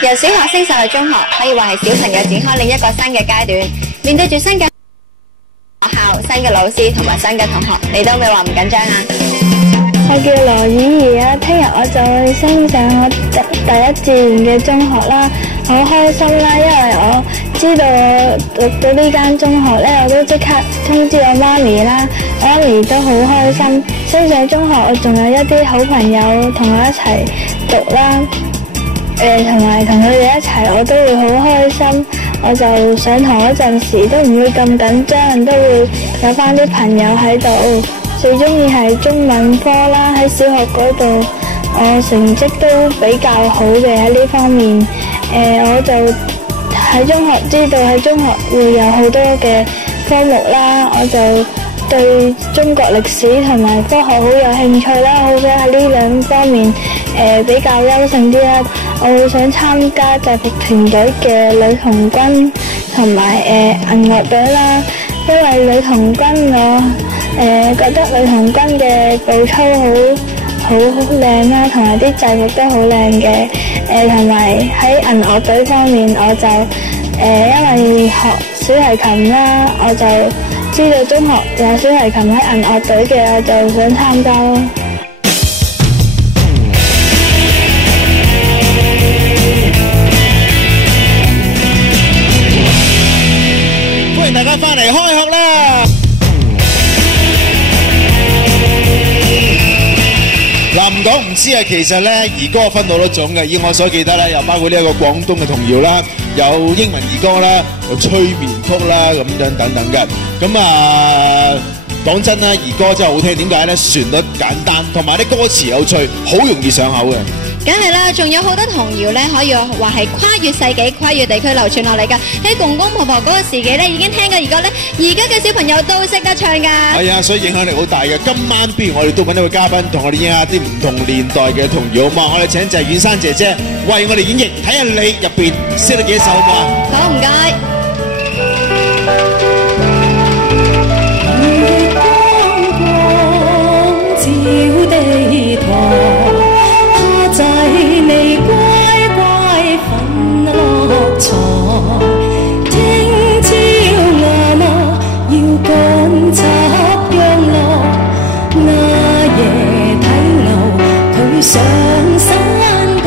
由小學升上去中學，可以話係小朋友展開另一個新嘅階段。面對住新嘅學校、新嘅老師同埋新嘅同學，你都未話唔緊張啊？我叫羅綺怡啊，聽日我就會升上我第一志願嘅中學啦，好開心啦，因為我知道我讀到呢間中學咧，我都即刻通知我媽咪啦，我媽咪都好開心。升上中學，我仲有一啲好朋友同我一齊讀啦，同埋同佢哋一齊，我都會好開心。我就上堂嗰陣時都唔會咁緊張，都會有返啲朋友喺度。最中意係中文科啦，喺小學嗰度我成績都比較好嘅喺呢方面。我就喺中學知道喺中學會有好多嘅科目啦，我就對中國歷史同埋科學好有興趣啦，好想喺呢兩方面比較優勝啲啦。我會想參加制服團隊嘅女童軍同埋銀樂隊啦，因為女童軍我覺得女童軍嘅步操好靚啦，同埋啲制服都好靚嘅。同埋喺銀樂隊方面，我就因為學小提琴啦，我就知道中學有小提琴喺銀樂隊嘅，我就想參加咯。歡迎大家翻嚟開學啦！嗱，唔講唔知啊，其實咧兒歌分好多種嘅，以我所記得咧，又包括呢一個廣東嘅童謠啦，有英文兒歌啦，有催眠曲啦，咁樣等等嘅。咁講真啦，兒歌真係好聽，點解咧？旋律簡單，同埋啲歌詞有趣，好容易上口嘅。梗係啦，仲有好多童謠咧，可以話係跨越世紀、跨越地區流傳落嚟噶。喺公公婆婆嗰個時期咧，已經聽過兒歌咧，而家嘅小朋友都識得唱噶。係啊，所以影響力好大嘅。今晚不如我哋都揾一位嘉賓，同我哋演下啲唔同年代嘅童謠，好嘛？我哋請謝婉珊姐姐為我哋演繹，睇下你入邊識得幾多首好嘛？好，唔該。月光光照地堂，蝦仔你乖乖瞓落床，聽朝阿媽要趕插秧咯，那夜睇牛佢上山崗，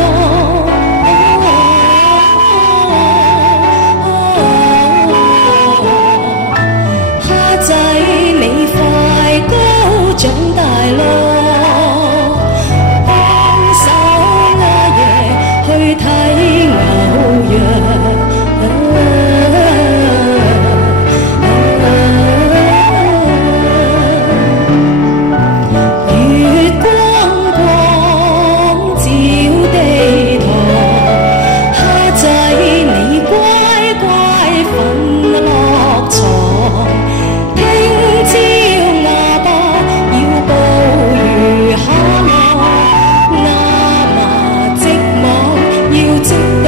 蝦仔你快高長大咯。睇牛羊，月光光照地堂，蝦仔你乖乖瞓落床，聽朝阿爸要捕魚蝦我。要織到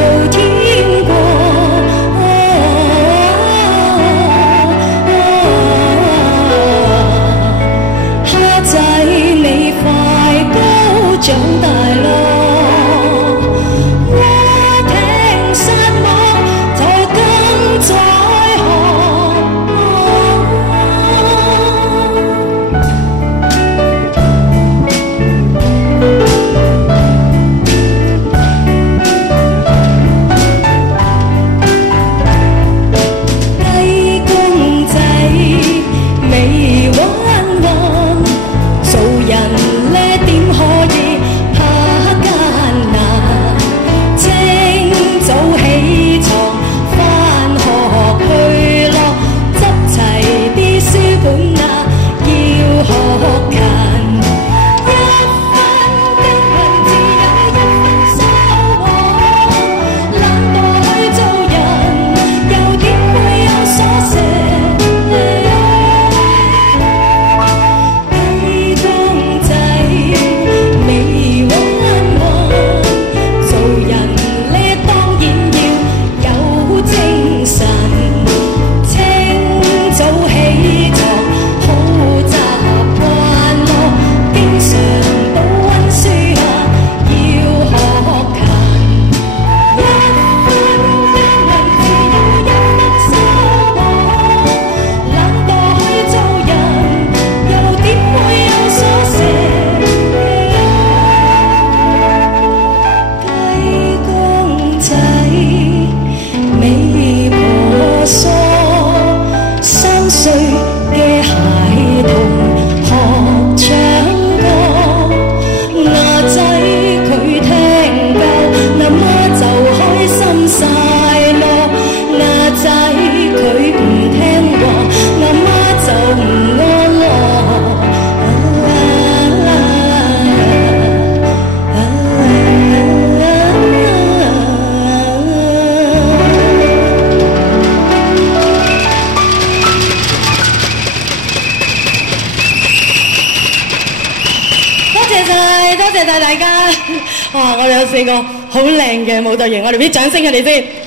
4個好靚嘅舞蹈員，我哋俾掌聲佢哋先。